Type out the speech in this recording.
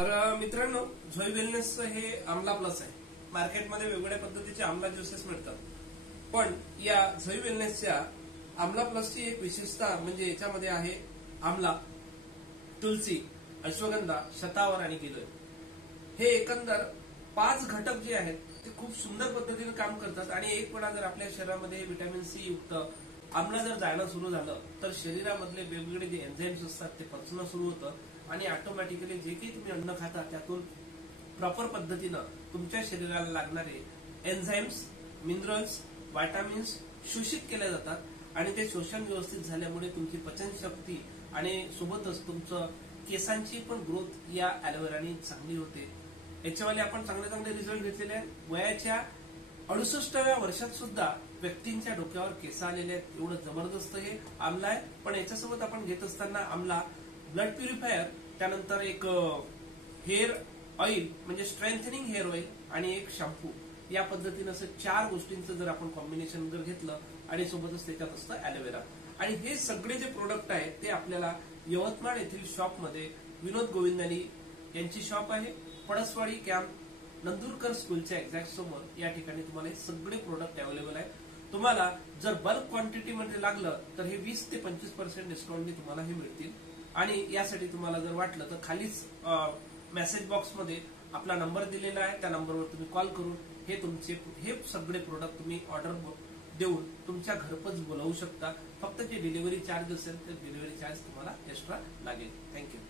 तर मित्रांनो, झोई वेलनेस हे आमला प्लस आहे. मार्केटमध्ये वेगवेगळ्या पद्धतीचे आमला ज्युसेस मिळतात, पण या झोई वेलनेसच्या आमला प्लसची एक विशेषता म्हणजे याच्यामध्ये आहे आमला, तुलसी, अश्वगंधा, शतावर आणि गिलोय. हे एकंदर 5 घटक जे आहेत ते खूप सुंदर पद्धतीने काम करतात आणि एक वेळा जर आपल्या शरीरामध्ये व्हिटॅमिन सी युक्त आम्ल जर जायला सुरू झालं तर शरीरामधले वेगवेगळे जे एन्झाईम्स असतात ते पचणं सुरू होतं आणि ऑटोमॅटिकली जे काही तुम्ही अन्न खाता त्यातून प्रॉपर पद्धतीनं तुमच्या शरीराला लागणारे एन्झाईम्स, मिनरल्स, व्हिटॅमिन्स शोषित केले जातात आणि ते शोषण व्यवस्थित झाल्यामुळे तुमची पचनशक्ती आणि सोबतच तुमचं केसांची पण ग्रोथ या अलोवेरानी चांगली होते. याच्यावाले आपण चांगले चांगले रिझल्ट घेतलेले आहेत. वयाच्या 68व्या वर्षात सुद्धा व्यक्तींच्या डोक्यावर केस आलेले आहेत. एवढं जबरदस्त हे आमला आहे. पण याच्यासोबत आपण घेत असताना आमला, ब्लड प्युरिफायर, त्यानंतर एक हेअर ऑइल म्हणजे स्ट्रेंथनिंग हेअर ऑइल आणि एक शॅम्पू, या पद्धतीनं असं 4 गोष्टींचं जर आपण कॉम्बिनेशन जर घेतलं आणि सोबतच त्याच्यात असतं अलोवेरा. आणि हे सगळे जे प्रोडक्ट आहेत ते आपल्याला यवतमाळ येथील शॉपमध्ये विनोद गोविंदानी यांची शॉप आहे, पळसवाडी कॅम्प, नंदुरकर स्कूलच्या एक्झॅक्ट समोर. या ठिकाणी तुम्हाला हे सगळे प्रोडक्ट अवेलेबल आहे. तुम्हाला जर बल्क क्वांटिटी मध्ये लागलं तर हे 20 ते 25% डिस्काउंटने तुम्हाला हे मिळतील. आणि यासाठी तुम्हाला जर वाटलं तर खालीच मेसेज बॉक्समध्ये आपला नंबर दिलेला आहे, त्या नंबरवर तुम्ही कॉल करून हे सगळे प्रोडक्ट तुम्ही ऑर्डर देऊन तुमच्या घरपोच बोलावू शकता. फक्त जे डिलिव्हरी चार्ज असेल तर डिलिव्हरी चार्ज तुम्हाला एक्स्ट्रा लागेल. थँक्यू.